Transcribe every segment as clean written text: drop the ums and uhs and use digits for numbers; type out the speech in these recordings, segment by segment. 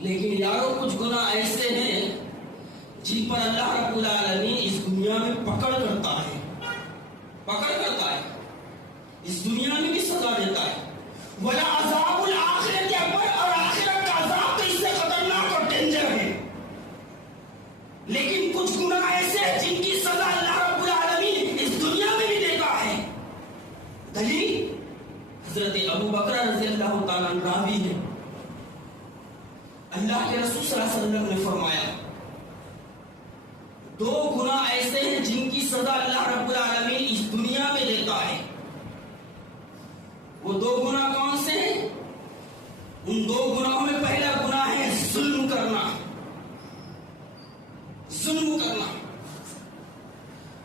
لیکن یارو کچھ گناہ ایسے ہیں جن پر اللہ رب العالمین اس دنیا میں پکڑ کرتا ہے، اس دنیا میں بھی سزا دیتا ہے۔ وَلَا عَذَابُ الْآخِرَةِ اکبر، اور آخرت کا عذاب تو اس سے خطرناک اور ڈینجر ہے۔ لیکن کچھ گناہ ایسے ہیں جن کی سزا اللہ رب العالمین اس دنیا میں بھی دیتا ہے۔ دلیل حضرت ابو بکر رضی اللہ تعالیٰ عنہ راوی ہے، اللہ کے رسول صلی اللہ علیہ وسلم نے فرمایا دو گناہ ایسے ہیں جن کی سزا اللہ رب العالمین اس دنیا میں دیتا ہے۔ وہ دو گناہ کون سے ہیں؟ ان دو گناہوں میں پہلا گناہ ہے ظلم کرنا،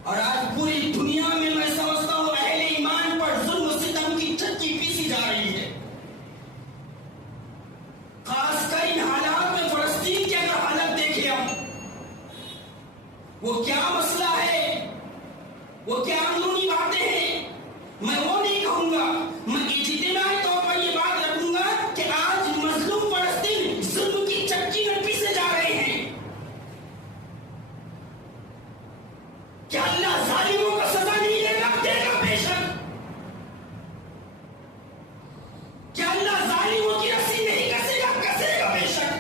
اور آج پوری دنیا میں میں سمجھتا ہوں اہل ایمان پر ظلم و ستم کی چکی پیسی جا رہی ہے۔ خاص کر ان حالات میں فلسطین کی اگر حالت دیکھیں ہم، وہ کیا مسئلہ ہے، وہ کیا اندرونی باتیں ہیں، میں وہ نہیں کہوں گا، میں اجتماعی طور پر یہ بات رکھوں گا کہ آج مظلوم فلسطین ظلم کی چکی میں پیسے جا رہے ہیں۔ کیا اللہ ظالموں کو سزا نہیں دے گا؟ دے گا بے شک۔ کیا اللہ ظالموں کی رسی نہیں کسے گا؟ کسے گا بے شک۔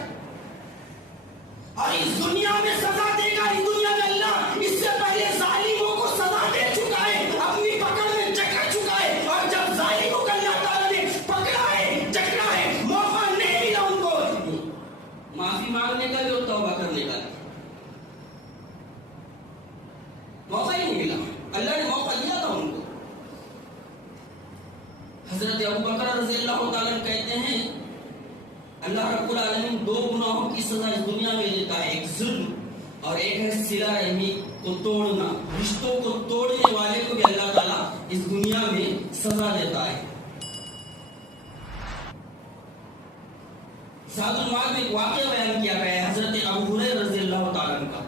اور اس دنیا میں سزا دے گا، اس دنیا میں اللہ اس سے پہلے ظالموں کو سزا دے چکا ہے، اپنی پکڑ میں جکڑ چکا ہے، اور جب ظالموں کو اللہ تعالیٰ نے پکڑا ہے، جکڑا ہے، موقع نہیں ملا ان کو معافی مانگنے کا بھی اور توبہ کرنے کا بھی، موقع ہی نہیں ملا۔ اللہ نے موقع دیا تھا ان کو۔ حضرت ابو بکر رضی اللہ تعالیٰ کہتے ہیں اللہ رب العالمین دو گناہوں کی سزا اس دنیا میں دیتا ہے، ایک ظلم اور ایک ہے صلہ رحمی کو توڑنا، رشتوں کو توڑنے والے کو بھی اللہ تعالیٰ اس دنیا میں سزا دیتا ہے۔ زاد المعاد میں ایک واقعہ بیان کیا گیا ہے حضرت ابو ہریرہ رضی اللہ تعالیٰ عنہ کا،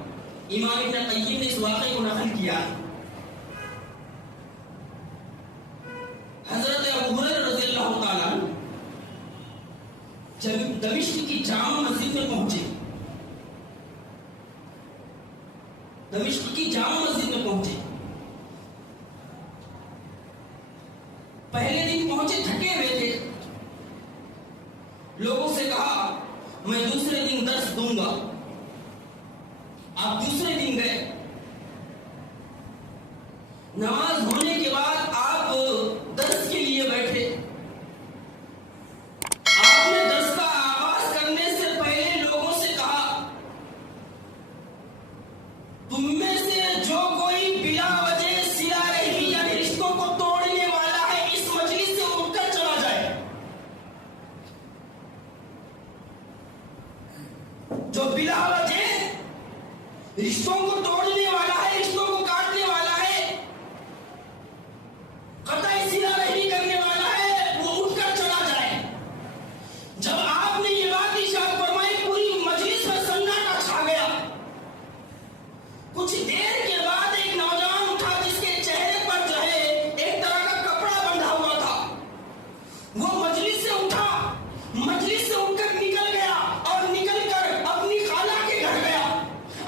امام ابن قیم نے اس واقعے کو نقل کیا ہے۔ حضرت ابو ہریرہ رضی اللہ تعالیٰ عنہ جب دمشق کی جامع مسجد میں پہنچے، دمشق کی جامع مسجد میں پہنچے، پہلے دن پہنچے تھکے ہوئے تھے، لوگوں سے کہا میں دوسرے دن درس دوں گا۔ آپ دوسرے دن گئے، نماز ہونے کے بعد آپ درس کے لیے بیٹھے، آپ نے درس کا آغاز کرنے سے پہلے لوگوں سے کہا تم میں سے جو کوئی بلا وجہ صلہ رحمی یعنی رشتوں کو توڑنے والا ہے اس مجلس سے اٹھ کر چلا جائے۔ جو بلا وجہ رشتوں کو توڑنے والا ہے، رشتوں کو کاٹنے والا ہے، قطعی صلہ رحمی کرنے والا ہے، وہ اٹھ کر چلا جائے۔ جب آپ نے یہ بات ارشاد فرمائی پوری مجلس میں سناٹا چھا گیا۔ کچھ دیر کے بعد ایک نوجوان اٹھا جس کے چہرے پر جو ہے ایک طرح کا کپڑا بندھا ہوا تھا، وہ مجلس سے اٹھا، مجلس سے اٹھ کر نکل گیا اور نکل کر اپنی خالہ کے گھر گیا،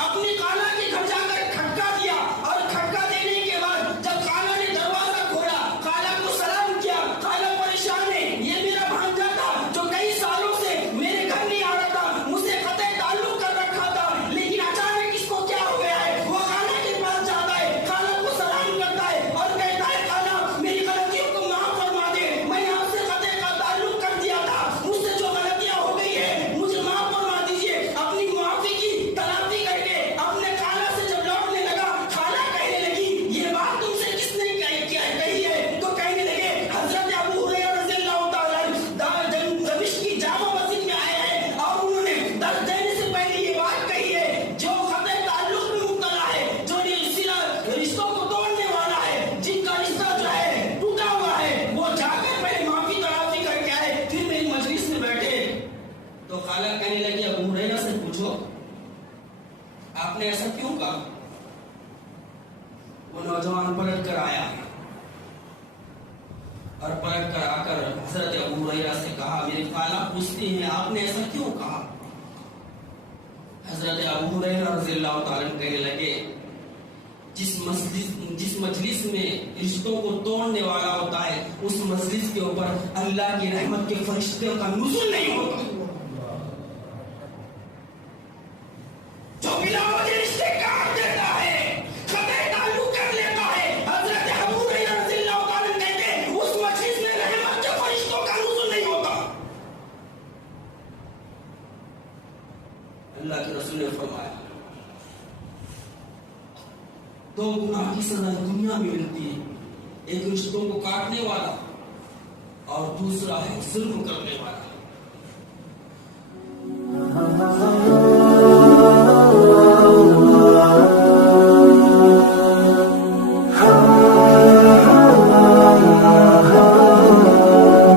اپنی خالہ کے گھر جا کر کھٹکا دیا، اور کھٹکا دینے کے بعد جب خالہ نے دروازہ کھولا، خالہ کو سلام کیا، خالہ پریشان ہے، یہ میرا بھانجا تھا جو کئی سالوں سے میرے گھر نہیں آ رہا تھا، مجھ سے قطع تعلق کر رکھا تھا، لیکن اچانک اس کو کیا ہو گیا ہے؟ وہ خالہ کے پاس جاتا ہے، خالہ کو سلام کرتا ہے اور کہتا ہے خالہ میری غلطیوں کو معاف فرما دے، میں نے آپ سے قطع کا تعلق کر دیا تھا، مجھ سے جو غلطیاں ہو گئی ہے مجھے معاف فرما دیجیے۔ اپنی معافی کی تلافی کر کے اپنے خالہ سے جب لوٹنے لگا، خالہ کہنے لگی یہ بات تم سے کس نے کہی ہے؟ تو کہنے لگے حضرت ابو ہریرہ رضی اللہ تعالیٰ دمشق کی جامع مسجد میں آئے ہیں اور انہوں نے درس دینے سے پہلے یہ بات کہی ہے، جو قطع تعلق میں مبتلا ہے، جو رشتوں کو توڑنے والا ہے، جن کا رشتہ جو ہے ٹوٹا ہوا ہے، وہ جا کر پہلے معافی تلافی کر کے آئے، پھر میری مجلس میں بیٹھے۔ تو خالہ کہنے لگی ابو ہریرہ سے پوچھو آپ نے ایسا کیوں کہا؟ وہ نوجوان پلٹ کر آیا اور پلٹ کر آ کر حضرت ابو ہریرہ سے کہا میری خالہ پوچھتی ہیں آپ نے ایسا کیوں کہا؟ حضرت ابو ہریرہ رضی اللہ تعالیٰ عنہ کہنے لگے جس مجلس میں رشتوں کو توڑنے والا ہوتا ہے اس مجلس کے اوپر اللہ کی رحمت کے فرشتوں کا نزول نہیں ہوتا. جو بلا وجہ رشتے کاٹ دیتا ہے, قطع تعلق کر لیتا ہے, حضرت ابو ہریرہ رضی اللہ تعالیٰ عنہ کہتے ہیں اس مجلس میں رحمت کے فرشتوں کا نزول نہیں ہوتا. اللہ کے رسول نے فرمایا دو گناہ کی سزا دنیا میں ملتی ہے, ایک رشتوں کو کاٹنے والا اور دوسرا ہے ظلم کرنے والا.